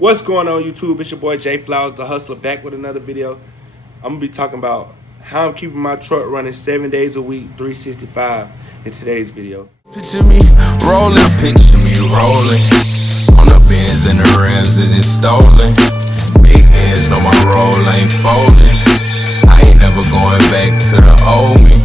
What's going on, YouTube? It's your boy Jay Flowers, the Hustler, back with another video. I'm gonna be talking about how I'm keeping my truck running 7 days a week, 365 in today's video. Picture me rolling, picture me rolling. On the Benz and the rims isn't stolen. Big hands, no, my roll ain't folding. I ain't never going back to the old me.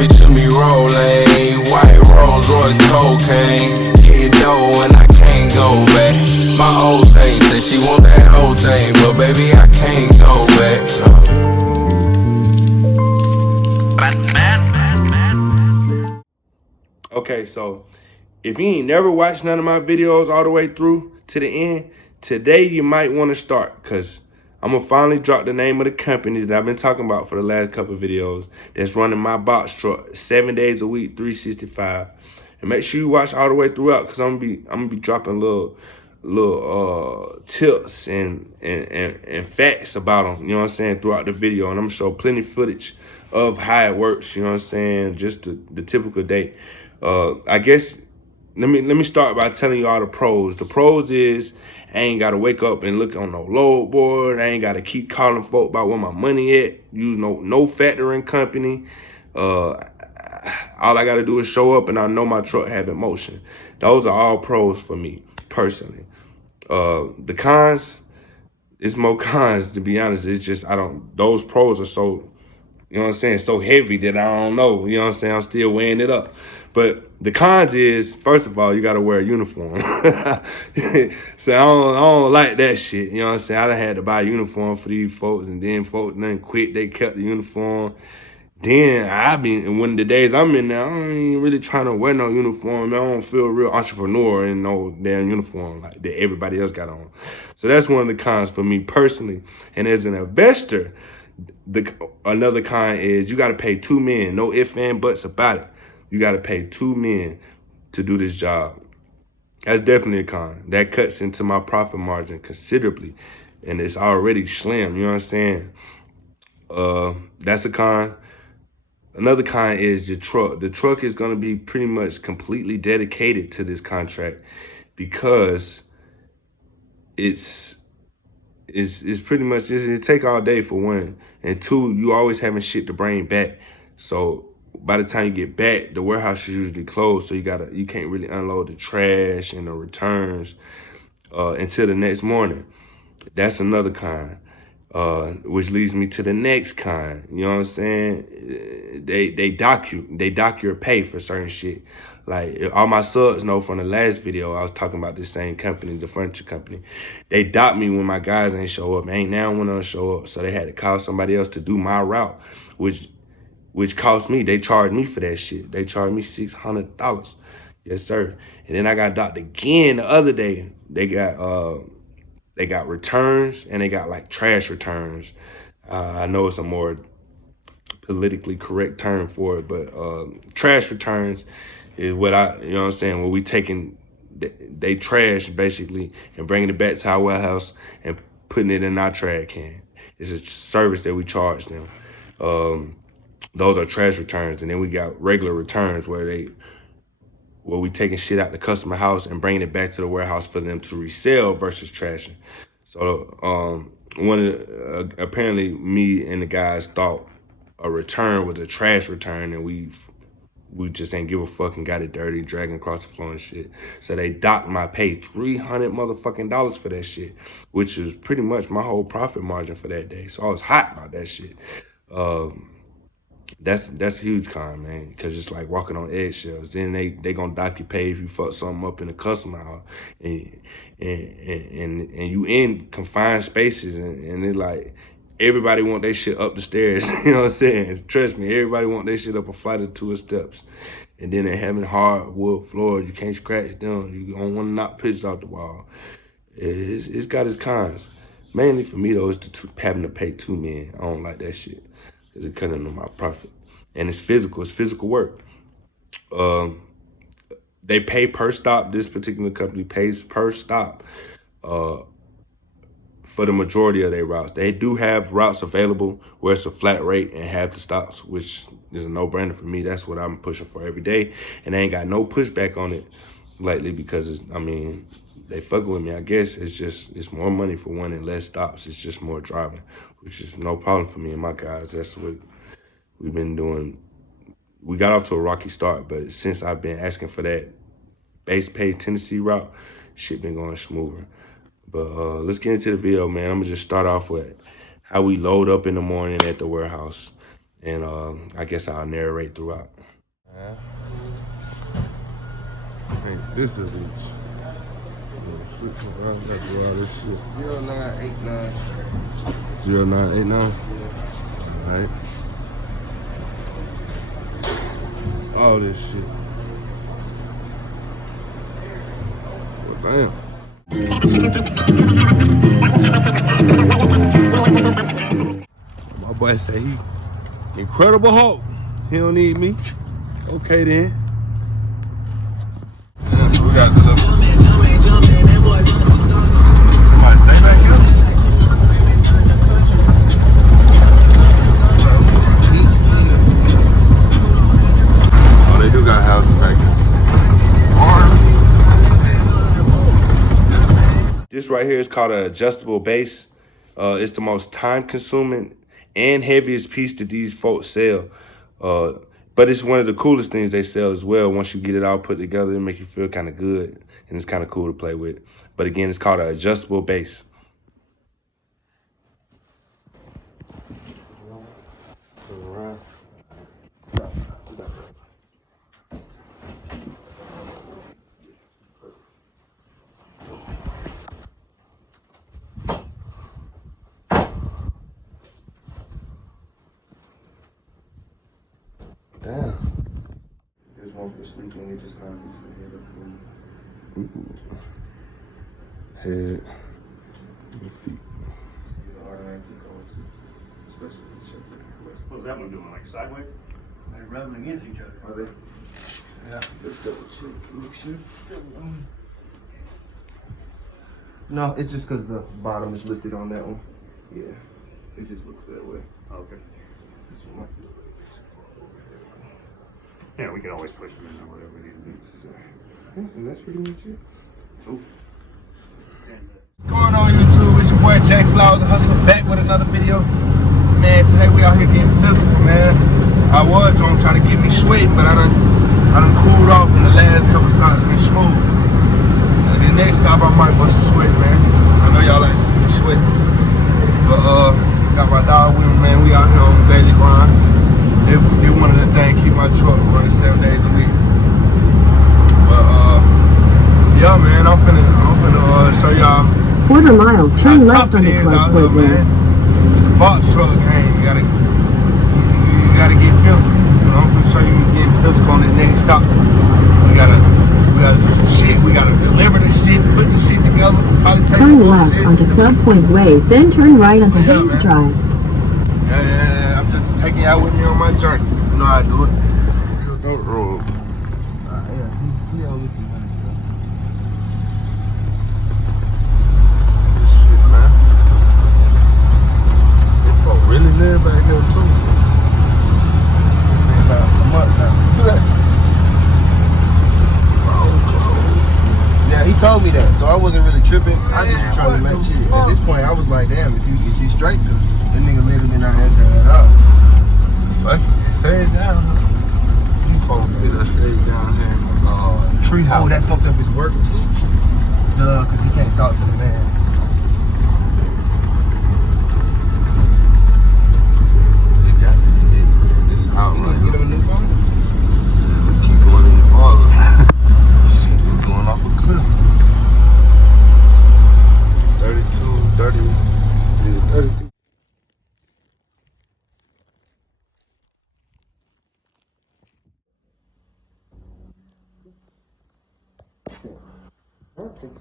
Picture me rolling, white Rolls Royce cocaine. Getting dough and I can't go back. My old thing said she want that whole thing, but baby I can't go back. Okay, so if you ain't never watched none of my videos all the way through to the end, today you might want to start, because I'm going to finally drop the name of the company that I've been talking about for the last couple of videos that's running my box truck 7 days a week, 365. And make sure you watch all the way throughout, because I'm gonna be dropping little tips and facts about them, you know what I'm saying, throughout the video. And I'm gonna show plenty of footage of how it works, you know what I'm saying, just the typical day. I guess let me start by telling you all the pros. The pros is I ain't gotta wake up and look on no load board. I ain't gotta keep calling folk about where my money at. Use no factoring company. All I gotta do is show up and I know my truck have in motion. Those are all pros for me personally. The cons, it's more cons, to be honest. It's just those pros are so, you know what I'm saying, so heavy that I don't know, you know what I'm saying, I'm still weighing it up. But the cons is, first of all, you gotta wear a uniform. So I don't like that shit, you know what I'm saying. I done had to buy a uniform for these folks, and then folks done quit, they kept the uniform. Then when the days I'm in there, I ain't really trying to wear no uniform. I don't feel real entrepreneur in no damn uniform like that everybody else got on. So that's one of the cons for me personally. And as an investor, another con is you got to pay 2 men, no ifs and buts about it. You got to pay 2 men to do this job. That's definitely a con. That cuts into my profit margin considerably, and it's already slim, you know what I'm saying? That's a con. Another con is your truck. The truck is going to be pretty much completely dedicated to this contract, because it's pretty much, it take all day for one, and two, you always having shit to bring back. So by the time you get back, the warehouse is usually closed, so you can't really unload the trash and the returns until the next morning. That's another con. Which leads me to the next con. You know what I'm saying? They dock your pay for certain shit. Like, all my subs know from the last video, I was talking about this same company, the furniture company. They dock me when my guys ain't show up. Ain't now when I show up. So they had to call somebody else to do my route, which cost me. They charged me for that shit. They charged me $600. Yes, sir. And then I got docked again the other day. They got returns, and they got like trash returns. I know it's a more politically correct term for it, but trash returns is what you know what I'm saying, where we taking they trash basically and bringing it back to our warehouse and putting it in our trash can. It's a service that we charge them. Those are trash returns. And then we got regular returns where we taking shit out the customer house and bringing it back to the warehouse for them to resell versus trashing. So apparently me and the guys thought a return was a trash return, and we just ain't give a fuck and got it dirty, dragging across the floor and shit. So they docked my pay $300 motherfucking dollars for that shit, which is pretty much my whole profit margin for that day. So I was hot about that shit. That's a huge con, man, because it's like walking on eggshells. Then they gonna dock your pay if you fuck something up in the customer house, and you in confined spaces, and it like everybody want their shit up the stairs. You know what I'm saying? Trust me, everybody want their shit up a flight of 2 steps, and then they having hardwood floors. You can't scratch them. You don't want to knock pictures off the wall. It's got its cons. Mainly for me though, is having to pay 2 men. I don't like that shit. It's cutting into my profit. And it's physical work. They pay per stop. This particular company pays per stop for the majority of their routes. They do have routes available where it's a flat rate and have the stops, which is a no-brainer for me. That's what I'm pushing for every day. And I ain't got no pushback on it lately, because they fuck with me. I guess it's more money for one and less stops. It's just more driving, which is no problem for me and my guys. That's what we've been doing. We got off to a rocky start, but since I've been asking for that base pay Tennessee route, shit been going smoother. But let's get into the video, man. I'm gonna just start off with how we load up in the morning at the warehouse, and I guess I'll narrate throughout. Hey, this is each. I'm gonna do all this shit. 0989. 0989. Alright. All this shit. Well, damn. My boy say he Incredible Hulk. He don't need me. Okay then. Yeah, so we got the somebody stay back here. Oh, they do got houses back here. This right here is called an adjustable base. It's the most time-consuming and heaviest piece that these folks sell. But it's one of the coolest things they sell as well. Once you get it all put together, it make you feel kind of good, and it's kind of cool to play with. But again, it's called an adjustable base. Damn. There's one for sleeping, it just kind of keeps the head up. Head. Your feet. You automatically go to, especially with the What's that one doing? Like sideways? They're rubbing against each other. Are they? Yeah. Let's double check. Make sure. No, it's just because the bottom is lifted on that one. Yeah. It just looks that way. Okay. This one might be a little bit Yeah, we can always push them in or whatever we need to do. so, yeah, and that's pretty much it. Oh. What's going on YouTube? It's your boy Jay Flowers, the Hustler, back with another video. Man, today we out here getting physical, man. I was gonna try to get me sweating, but I done cooled off, and the last couple stops been smooth. And the next stop I might bust a sweat, man. I know y'all like to see me sweat. But got my dog with me, man. We out here on the daily grind. It one of the things, keep my truck running 7 days a week. But yeah, man, I'm finna show y'all Quarter mile, turn how left tough on it the is out Club here, Point Road. man. The box truck game, you gotta get physical. I'm gonna show you getting physical on this next stop. We gotta do some shit. We gotta deliver this shit, put this shit together. Probably take Turn some more left shit. onto Club Point Way, then turn right onto Yeah, Hayes man. Drive. Yeah, I'm just taking y'all with me on my journey. You know how I do it. Real dirt road. Yeah, he owes me some money, so. This shit, man. They folk really live back here too. It's been about a month now. Yeah, he told me that, so I wasn't really tripping. I just was trying to make shit. At this point, I was like, damn, is he straight? Cause that nigga literally not answering at all. Fuck it, say it down. You folks get us stay down here in the tree house. Oh, that fucked up his work too. Duh, cause he can't talk to the man. They got to be it, man. This house You right need to get here. him a new phone. We keep going any farther. Shit, we going off a cliff. 32, 30, yeah, 32.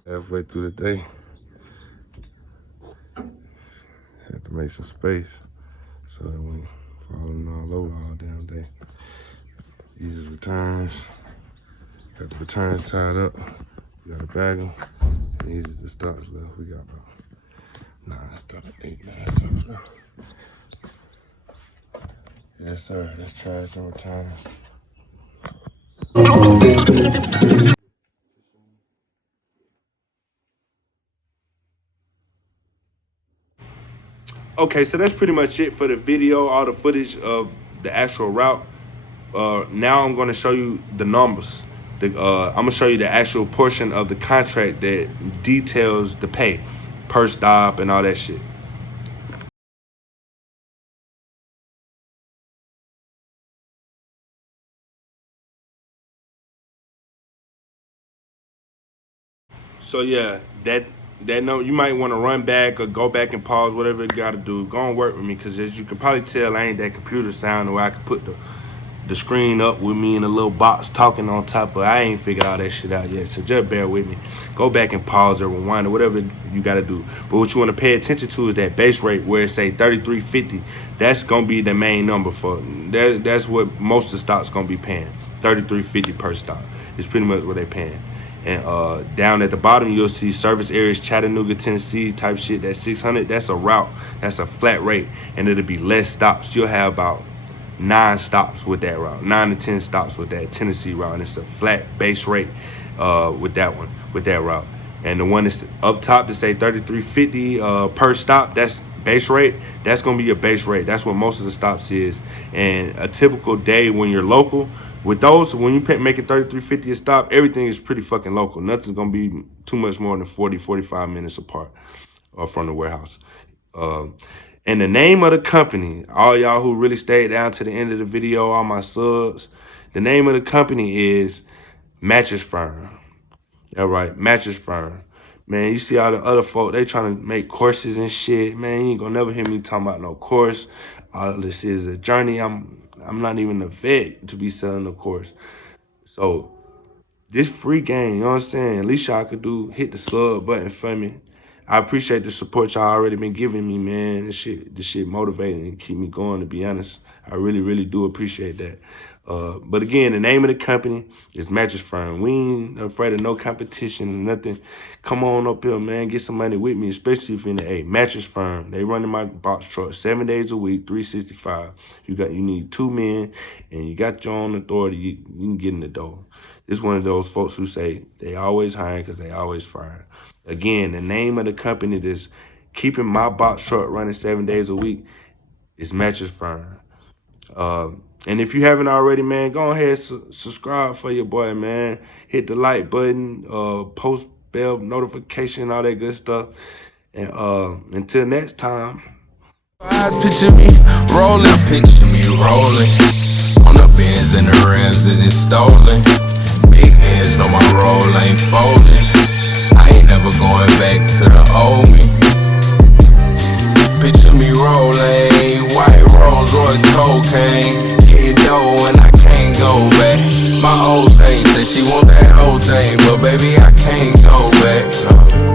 Halfway through the day, had to make some space so that we falling all over all damn day. These is returns. Got the returns tied up. We gotta bag them. And these is the stocks left. We got about 9 stocks, 8, 9 stocks left. Yes, sir. Let's try some returns. Okay, so that's pretty much it for the video, all the footage of the actual route. Now I'm going to show you the numbers. I'm going to show you the actual portion of the contract that details the pay per stop and all that shit. So yeah, that no, you might want to run back or go back and pause, whatever you got to do. Go and work with me, because as you can probably tell, I ain't that computer sound where I can put the screen up with me in a little box talking on top, but I ain't figured all that shit out yet, so just bear with me. Go back and pause or rewind or whatever you got to do. But what you want to pay attention to is that base rate where it say 33.50. That's gonna be the main number for that. That's what most of the stocks gonna be paying. 33.50 per stock is pretty much what they paying. And down at the bottom, you'll see service areas, Chattanooga, Tennessee type shit. That's 600. That's a route. That's a flat rate, and it'll be less stops. You'll have about 9 stops with that route, 9 to 10 stops with that Tennessee route, and it's a flat base rate with that one, with that route. And the one that's up top to say 33.50 per stop, that's base rate. That's gonna be your base rate. That's what most of the stops is. And a typical day when you're local, with those, when you make it 33.50 a stop, everything is pretty fucking local. Nothing's gonna be too much more than 40-45 minutes apart from the warehouse. And the name of the company, all y'all who really stayed down to the end of the video, all my subs, the name of the company is Mattress Firm. All right, Mattress Firm. Man, you see all the other folk, they trying to make courses and shit. Man, you ain't gonna never hear me talking about no course. All this is a journey. I'm not even a vet to be selling a course. So this free game, you know what I'm saying? At least y'all could hit the sub button for me. I appreciate the support y'all already been giving me, man. This shit motivating and keep me going, to be honest. I really, really do appreciate that. But again, the name of the company is Mattress Firm. We ain't afraid of no competition or nothing. Come on up here, man. Get some money with me, especially if you're in the Mattress Firm. They running my box truck 7 days a week, 365. You need 2 men, and you got your own authority. You can get in the door. It's one of those folks who say they always hiring because they always firing. Again, the name of the company that's keeping my box truck running 7 days a week is Mattress Firm. And if you haven't already, man, go ahead, subscribe for your boy, man. Hit the like button, post bell notification, all that good stuff. And until next time. Eyes picture me rolling, picture me rolling. On the bins and the rims, is it stolen? Big hands, no, my roll ain't folding. I ain't never going back to the old me. Picture me rolling, white Rolls Royce cocaine. Getting dough and I can't go back. My old thing said she want that whole thing, but baby I can't go back.